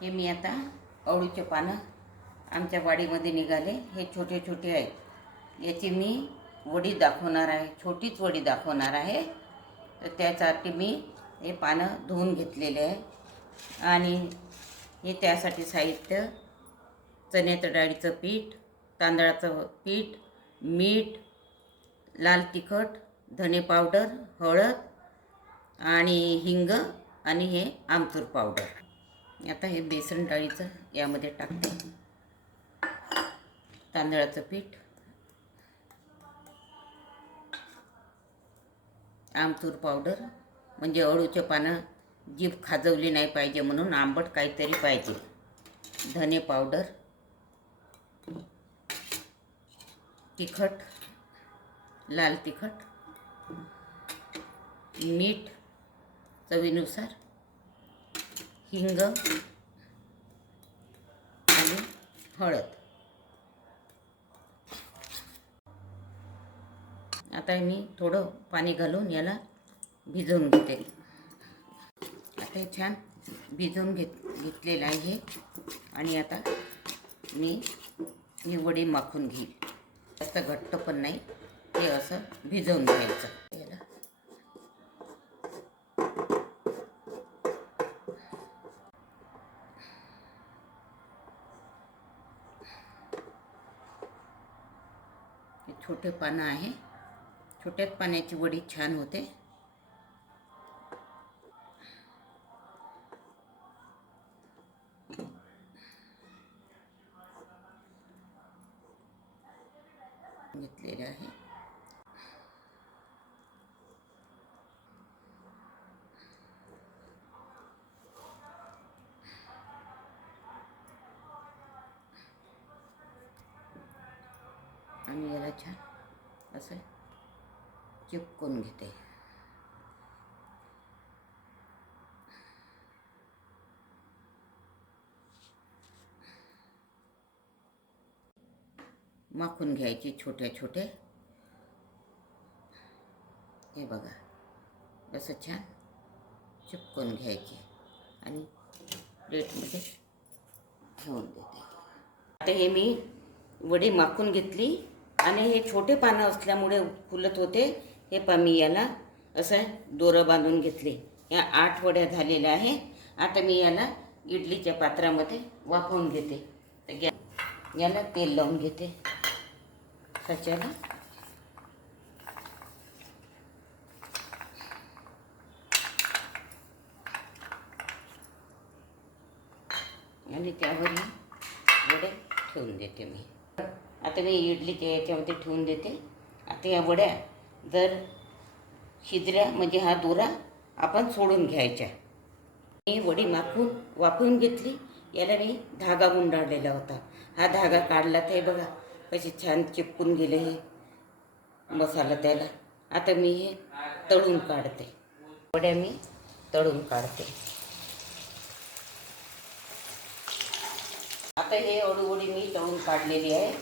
हे मी आता अळूचे पानं आमच्या वाडीमध्ये निघाले. हे छोटे छोटे आहेत. याची मी वडी दाखवणार आहे. छोटीच वडी दाखवणार आहे. तर त्यासाठी मी हे पानं धुवून घेतलेले आहे. आणि हे त्यासाठी साहित्य चण्याचं डाळीचं पीठ तांदळाचं पीठ मीठ लाल तिखट धने पावडर हळद आणि हिंग आणि हे आमचूर पावडर. आता हे बेसन डाळीचं यामध्ये टाकते. तांदळाचं पीठ. आमचूर पावडर. म्हणजे अळूचे पानं जीभ खाजवली नाही पाहिजे म्हणून आंबट काहीतरी पाहिजे. धने पावडर. तिखट. लाल तिखट. मीठ चवीनुसार. हिंग आणि हळद. आता मी थोडं पाणी घालून याला भिजवून घेते. आता हे छान भिजवून घेत घेतलेलं आहे. आणि आता मी ही वडी माखून घेईल. जास्त घट्ट पण नाही ते असं भिजवून घ्यायचं याला हे छोटे पानं आहे. छोट्याच पाण्याची वडी छान होते. घेतलेले आहे. आणि याला छान असं चिपकून घेते. माखून घ्यायची छोटे छोटे. हे बघा असं छान चिपकून घ्यायचे आणि प्लेटमध्ये ठेवून देते. आता हे मी वडी माखून घेतली. आणि हे छोटे पानं असल्यामुळे फुलत होते. हे पा मी याला असं दोरं बांधून घेतले. या आठ वड्या झालेल्या आहे. आता मी याला इडलीच्या पात्रामध्ये वाफवून घेते. तर गॅ याला तेल लावून घेते. सच्याला. आणि त्यावर वडे ठेवून देते मी. आता मी इडलीच्या याच्यामध्ये ठेवून देते. आता या वड्या जर शिजल्या म्हणजे हा दोरा आपण सोडून घ्यायच्या. मी वडी माखून वापरून घेतली. याला मी धागा गुंडाळलेला होता. हा धागा काढला ते बघा कसे छान चिपकून गेले हे मसाला त्याला. आता मी हे तळून काढते. वड्या मी तळून काढते. आता हे अडूवडी मी तळून काढलेली आहे.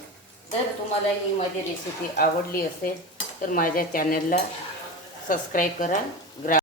जर तुम्हाला ही माझी रेसिपी आवडली असेल तर माझ्या चॅनलला सबस्क्राईब करा. ग्रा